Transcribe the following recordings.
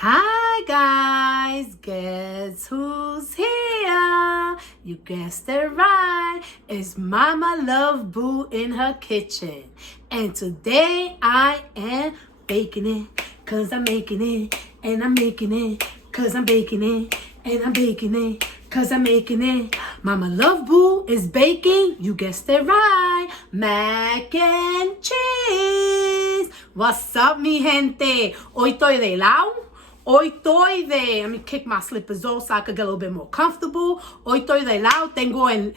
Hi guys, guess who's here? You guessed it right, it's Mama Love Boo in her kitchen. And today I am baking it, cause I'm making it, and I'm making it, cause I'm baking it, and I'm baking it, cause I'm making it. Mama Love Boo is baking, you guessed it right, mac and cheese. What's up, mi gente? Hoy estoy de lado. Hoy estoy de, let me kick my slippers off so I could get a little bit more comfortable. Hoy estoy de lado, tengo el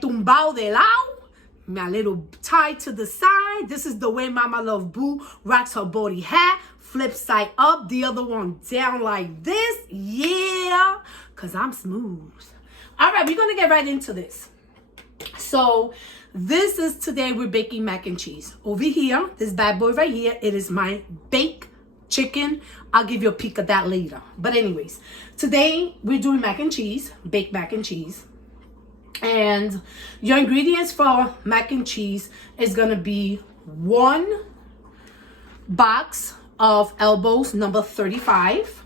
tumbao de lado. My little tie to the side. This is the way Mama Love Boo rocks her body hat. Flip side up, the other one down like this. Yeah, because I'm smooth. All right, we're going to get right into this. So this is today we're baking mac and cheese. Over here, this bad boy right here, it is my baked chicken. I'll give you a peek of that later. But anyways, today we're doing mac and cheese, baked mac and cheese. And your ingredients for mac and cheese is going to be 1 box of elbows number 35,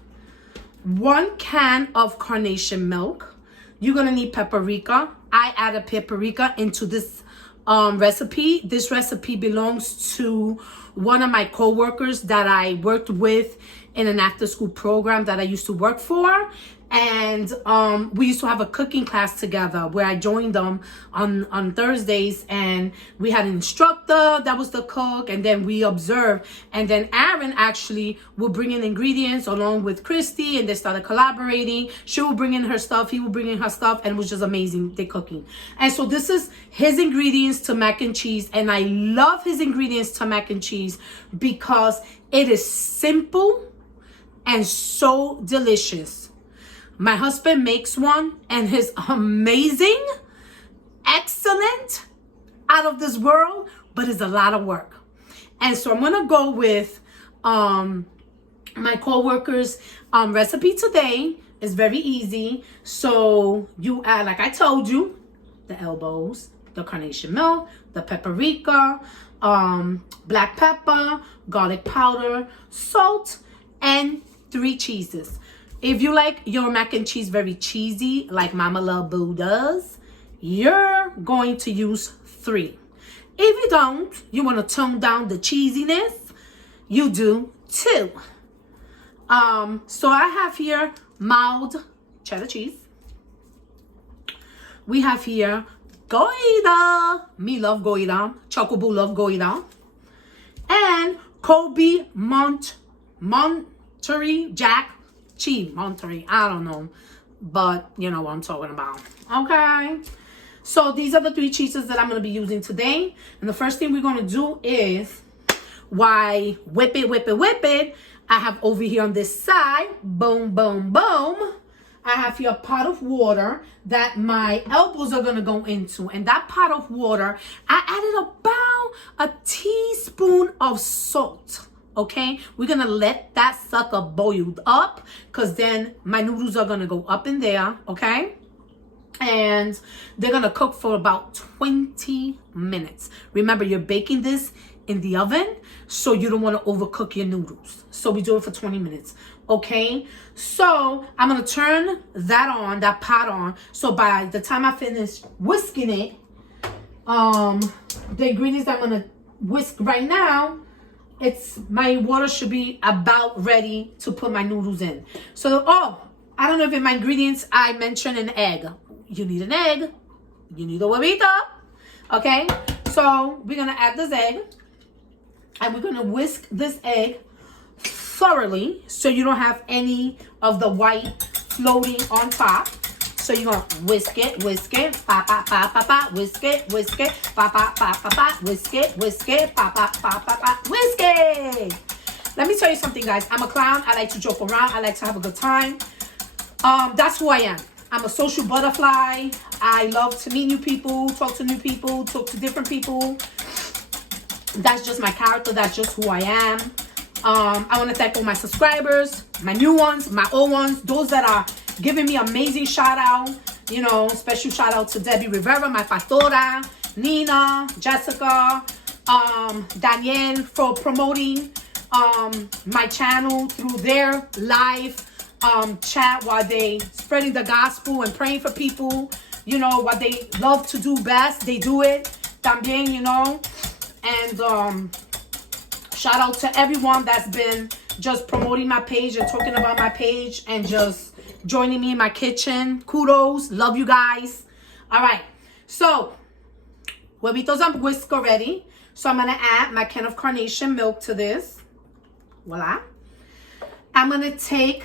1 can of carnation milk. You're going to need paprika. I added paprika into this recipe. This recipe belongs to one of my co-workers that I worked with in an after-school program that I used to work for. And we used to have a cooking class together where I joined them on Thursdays, and we had an instructor that was the cook, and then we observed. And then Aaron actually would bring in ingredients along with Christy, and they started collaborating. She would bring in her stuff, he would bring in her stuff, and it was just amazing, the cooking. And so this is his ingredients to mac and cheese, and I love his ingredients to mac and cheese because it is simple and so delicious. My husband makes one and he's amazing, excellent, out of this world, but it's a lot of work. And so I'm going to go with my co-worker's recipe today. It's very easy. So you add, like I told you, the elbows, the carnation milk, the paprika, black pepper, garlic powder, salt, and 3 cheeses. If you like your mac and cheese very cheesy, like Mama Love Boo does, you're going to use 3. If you don't, you want to tone down the cheesiness, you do 2. So I have here mild cheddar cheese. We have here Goida. Me love Goida. Chocobo love Goida. And Kobe Monterey Jack cheese. Monterey, I don't know, but you know what I'm talking about. Okay, so these are the 3 cheeses that I'm going to be using today. And the first thing we're going to do is, why whip it, I have over here on this side, boom, boom, boom, I have here a pot of water that my elbows are going to go into. And that pot of water, I added about a teaspoon of salt. Okay, we're gonna let that sucker boil up, because then my noodles are gonna go up in there. Okay, and they're gonna cook for about 20 minutes. Remember, you're baking this in the oven, so you don't want to overcook your noodles. So we do it for 20 minutes. Okay, so I'm gonna turn that pot on. So by the time I finish whisking it, the ingredients I'm gonna whisk right now, my water should be about ready to put my noodles in. So, I don't know if in my ingredients I mentioned an egg. You need an egg. You need a huevito. Okay? So, we're going to add this egg. And we're going to whisk this egg thoroughly so you don't have any of the white floating on top. So you're going to whisk it, pa, pa, pa, pa, pa, whisk it, pa, pa, pa, pa, pa, whisk it, pa, pa, pa, pa, pa, whisk it. Let me tell you something, guys. I'm a clown. I like to joke around. I like to have a good time. That's who I am. I'm a social butterfly. I love to meet new people, talk to new people, talk to different people. That's just my character. That's just who I am. I want to thank all my subscribers, my new ones, my old ones, those that are giving me amazing shout out. You know, special shout out to Debbie Rivera, my pastora, Nina, Jessica, Danielle for promoting my channel through their live chat while they spreading the gospel and praying for people. You know, what they love to do best, they do it también, you know. And shout out to everyone that's been just promoting my page and talking about my page and just joining me in my kitchen. Kudos. Love you guys. All right. So, huevitos and whisk already. So, I'm going to add my can of carnation milk to this. Voila. I'm going to take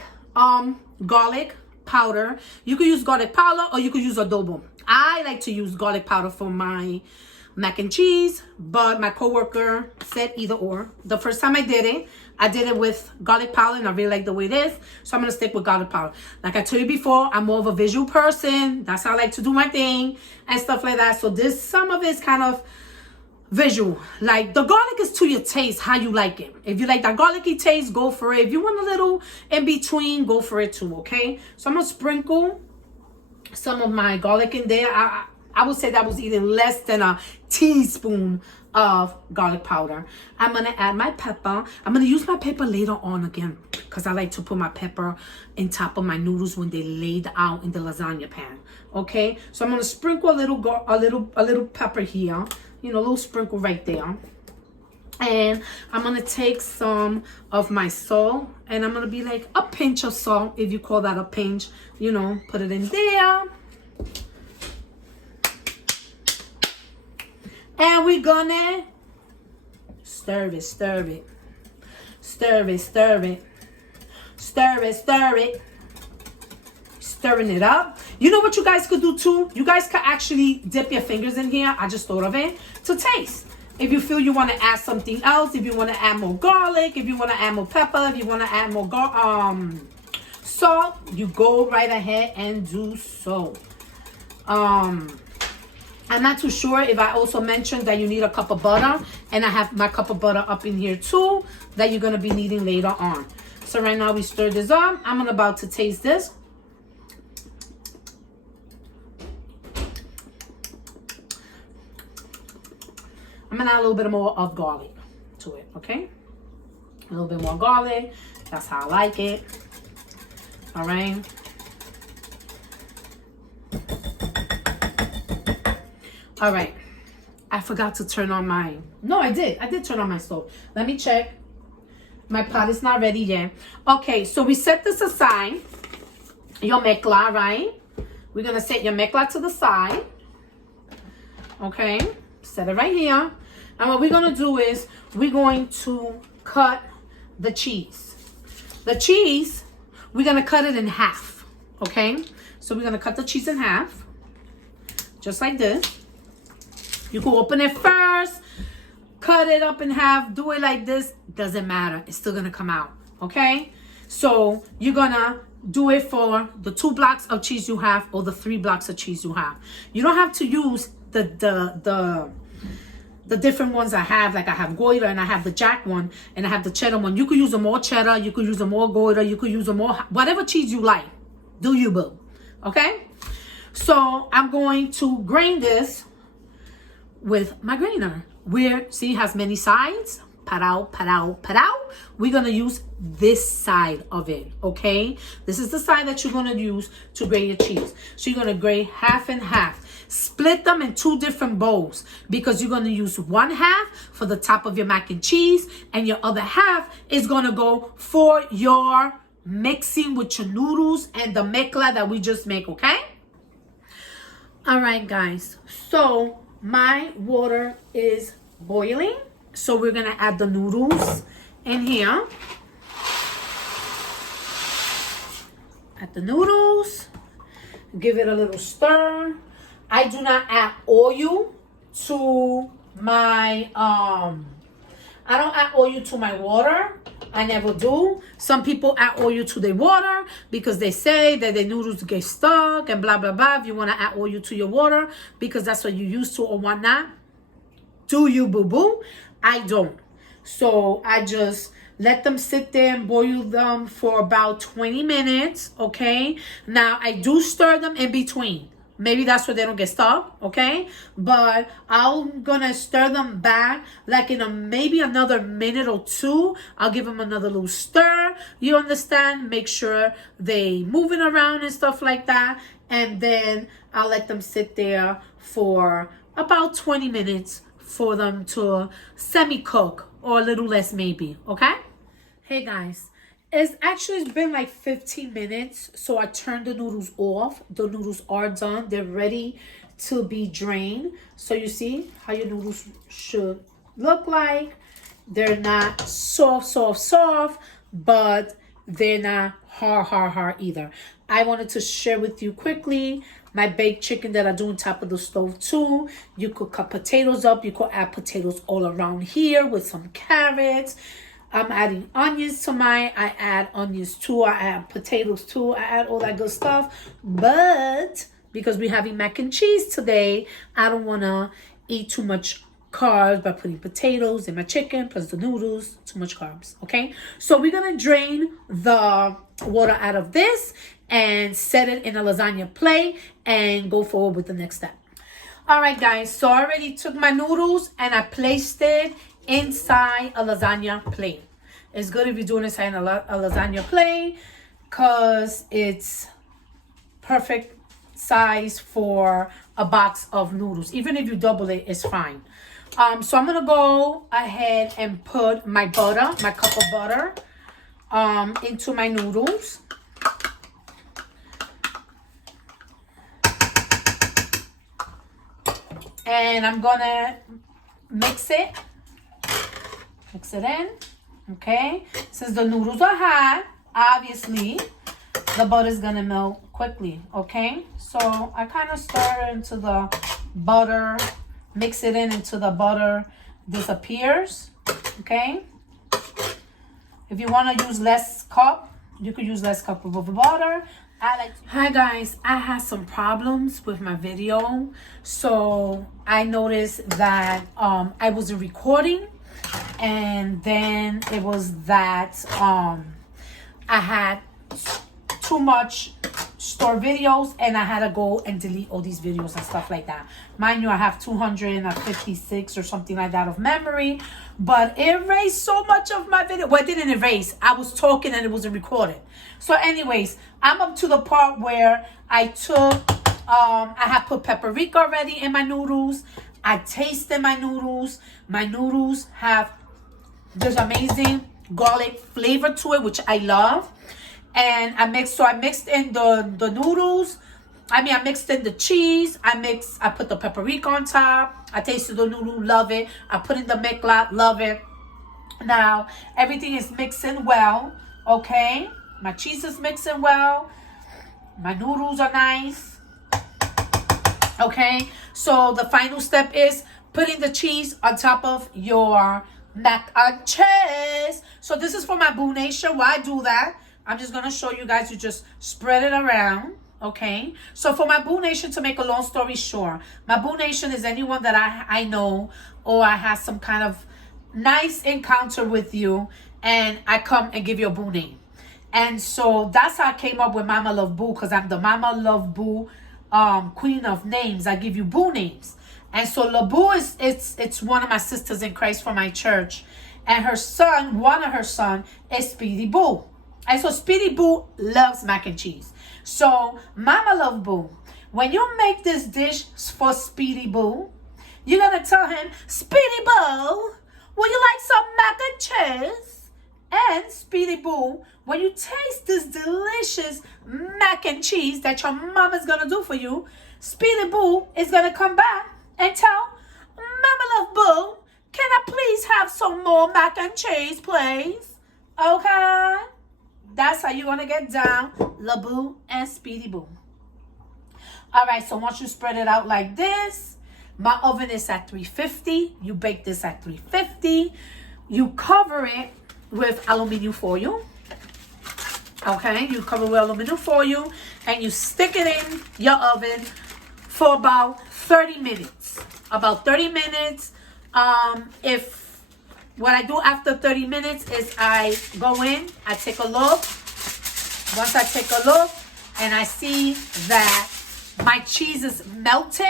garlic powder. You could use garlic powder or you could use adobo. I like to use garlic powder for my mac and cheese, but my coworker said either or. The first time I did it with garlic powder, and I really like the way it is, so I'm gonna stick with garlic powder. Like I told you before, I'm more of a visual person. That's how I like to do my thing and stuff like that. So this, some of it's kind of visual. Like the garlic is to your taste, how you like it. If you like that garlicky taste, go for it. If you want a little in between, go for it too, okay? So I'm gonna sprinkle some of my garlic in there. I would say that was even less than a teaspoon of garlic powder. I'm going to add my pepper. I'm going to use my pepper later on again because I like to put my pepper in top of my noodles when they laid out in the lasagna pan. Okay? So I'm going to sprinkle a little pepper here. You know, a little sprinkle right there. And I'm going to take some of my salt, and I'm going to be like a pinch of salt, if you call that a pinch. You know, put it in there. And we're gonna stir it, stir it, stir it, stir it, stir it, stir it, stirring it up. You know what you guys could do too? You guys could actually dip your fingers in here. I just thought of it to taste. If you feel you want to add something else, if you want to add more garlic, if you want to add more pepper, if you want to add more salt, you go right ahead and do so. I'm not too sure if I also mentioned that you need a cup of butter, and I have my cup of butter up in here too that you're going to be needing later on. So right now we stir this up. I'm about to taste this. I'm going to add a little bit more of garlic to it, okay? A little bit more garlic. That's how I like it. All right. All right, I forgot to turn on my, no, I did turn on my stove. Let me check. My pot is not ready yet. Okay, so we set this aside, your mezcla, right? We're gonna set your mezcla to the side. Okay, set it right here. And what we're gonna do is, we're going to cut the cheese. The cheese, we're gonna cut it in half, okay? So we're gonna cut the cheese in half, just like this. You can open it first, cut it up in half, do it like this. Doesn't matter. It's still going to come out. Okay? So you're going to do it for the 2 blocks of cheese you have or the 3 blocks of cheese you have. You don't have to use the different ones I have. Like I have Goiter and I have the Jack one and I have the cheddar one. You could use a more cheddar. You could use a more Goiter. You could use a more, whatever cheese you like. Do you, boo? Okay? So I'm going to grain this with my grainer. Where, see, it has many sides. Parao, parao, parao. We're going to use this side of it, okay? This is the side that you're going to use to grate your cheese. So you're going to grate half and half. Split them in 2 different bowls because you're going to use 1 half for the top of your mac and cheese, and your other half is going to go for your mixing with your noodles and the mezcla that we just make, okay? All right, guys. So my water is boiling. So we're going to add the noodles in here. Add the noodles. Give it a little stir. I do not add oil to my, I don't add oil to my water. I never do. Some people add oil to their water because they say that their noodles get stuck and blah, blah, blah. If you want to add oil to your water because that's what you used to or whatnot, do you, boo-boo? I don't. So I just let them sit there and boil them for about 20 minutes, okay? Now, I do stir them in between. Maybe that's where they don't get stuck, okay? But I'm gonna stir them back like in maybe another minute or two. I'll give them another little stir. You understand? Make sure they moving around and stuff like that. And then I'll let them sit there for about 20 minutes for them to semi-cook, or a little less maybe, okay? Hey guys. It's been like 15 minutes, so I turned the noodles off. The noodles are done. They're ready to be drained. So you see how your noodles should look like. They're not soft, but they're not hard either. I wanted to share with you quickly my baked chicken that I do on top of the stove too. You could cut potatoes up. You could add potatoes all around here with some carrots. I'm adding onions to mine. I add onions too. I add potatoes too. I add all that good stuff. But because we're having mac and cheese today, I don't want to eat too much carbs by putting potatoes in my chicken plus the noodles. Too much carbs, okay? So we're going to drain the water out of this and set it in a lasagna plate and go forward with the next step. All right, guys. So I already took my noodles and I placed it inside a lasagna plate. It's good if you're doing this in a lasagna plate because it's perfect size for a box of noodles. Even if you double it, it's fine. So I'm gonna go ahead and put my butter, my cup of butter, into my noodles. And I'm gonna mix it in, okay? Since the noodles are hot, obviously, the butter is gonna melt quickly, okay? So I kind of stir into the butter, mix it in until the butter disappears, okay? If you want to use less cup, you could use less cup of butter. Hi guys, I had some problems with my video, so I noticed that I wasn't recording, and then it was that I had too much stored videos and I had to go and delete all these videos and stuff like that. Mind you, I have 256 or something like that of memory, but it erased so much of my video. Well, it didn't erase. I was talking and it wasn't recorded. So anyways, I'm up to the part where I took, I had put paprika already in my noodles. I tasted my noodles. My noodles have this amazing garlic flavor to it, which I love. And I mixed in the noodles. I mixed in the cheese. I put the paprika on top. I tasted the noodle, love it. I put in the miklat, love it. Now, everything is mixing well, okay? My cheese is mixing well. My noodles are nice. Okay? So, the final step is putting the cheese on top of your mac and cheese. So, this is for my Boo Nation. Why do that? I'm just going to show you guys. You just spread it around, okay? So for my Boo Nation, to make a long story short, my Boo Nation is anyone that I know or I have some kind of nice encounter with you, and I come and give you a Boo name. And so that's how I came up with Mama Love Boo, because I'm the Mama Love Boo queen of names. I give you Boo names. And so La Boo it's one of my sisters in Christ from my church. And her son, one of her sons, is Speedy Boo. And so Speedy Boo loves mac and cheese. So Mama Love Boo, when you make this dish for Speedy Boo, you're going to tell him, Speedy Boo, would you like some mac and cheese? And Speedy Boo, when you taste this delicious mac and cheese that your mama's going to do for you, Speedy Boo is going to come back and tell Mama Love Boo, can I please have some more mac and cheese, please? Okay? That's how you're going to get down La Boo and Speedy Boo. All right, so once you spread it out like this, my oven is at 350. You bake this at 350. You cover it with aluminum foil. Okay, you cover it with aluminum foil and you stick it in your oven for about 30 minutes. About 30 minutes. What I do after 30 minutes is I go in, I take a look. Once I take a look and I see that My cheese is melted.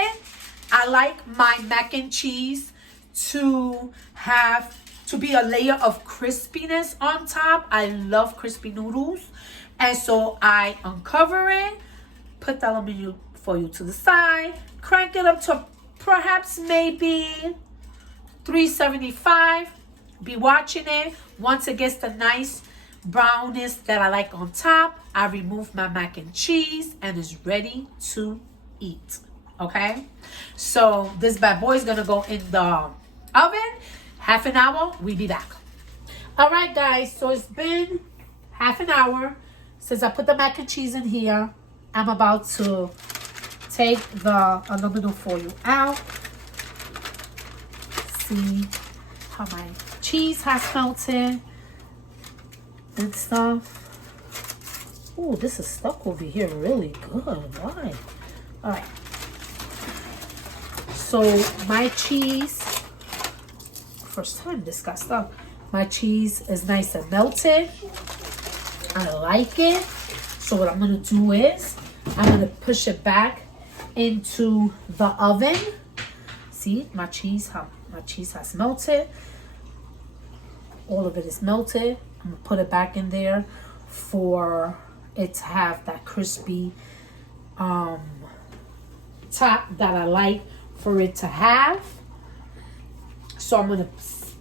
I like my mac and cheese to be a layer of crispiness on top. I love crispy noodles. And so I uncover it, put the aluminum foil to the side, crank it up to perhaps maybe 375. Be watching it. Once it gets the nice brownness that I like on top, I remove my mac and cheese and it's ready to eat. Okay, so this bad boy is gonna go in the oven. Half an hour, we'll be back. All right, guys, so it's been half an hour since I put the mac and cheese in here. I'm about to take the aluminum foil out. See how my cheese has melted and stuff. Oh, this is stuck over here really good. Why? All right. So my cheese, first time this got stuck. My cheese is nice and melted. I like it. So what I'm gonna do is I'm gonna push it back into the oven. See my cheese, how my cheese has melted. All of it is melted. I'm gonna put it back in there for it to have that crispy top that I like for it to have. So I'm gonna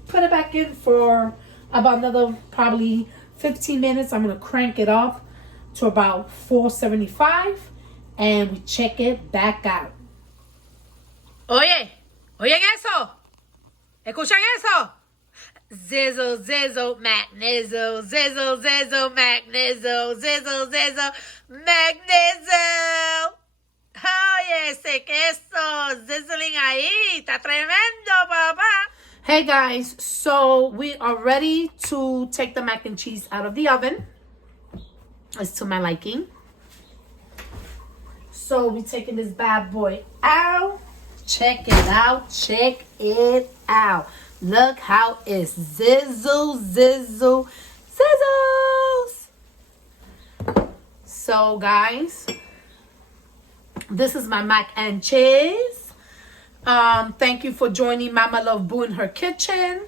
put it back in for about another probably 15 minutes. I'm gonna crank it up to about 475 and we check it back out. Oye, oyen eso? ¿Escuchan eso? Zizzle, zizzle, magnizzle, zizzle, zizzle, magnizzle, zizzle, zizzle, magnizzle. Oye, ese queso sizzling ahí, está tremendo, papá. Hey guys, so we are ready to take the mac and cheese out of the oven. It's to my liking. So we're taking this bad boy out. Check it out, check it out. Look how it's zizzle, zizzle, zizzles. So guys, this is my mac and cheese. Thank you for joining Mama Love Boo in her kitchen.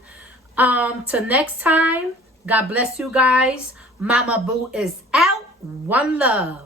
Till next time, God bless you guys. Mama Boo is out. One love.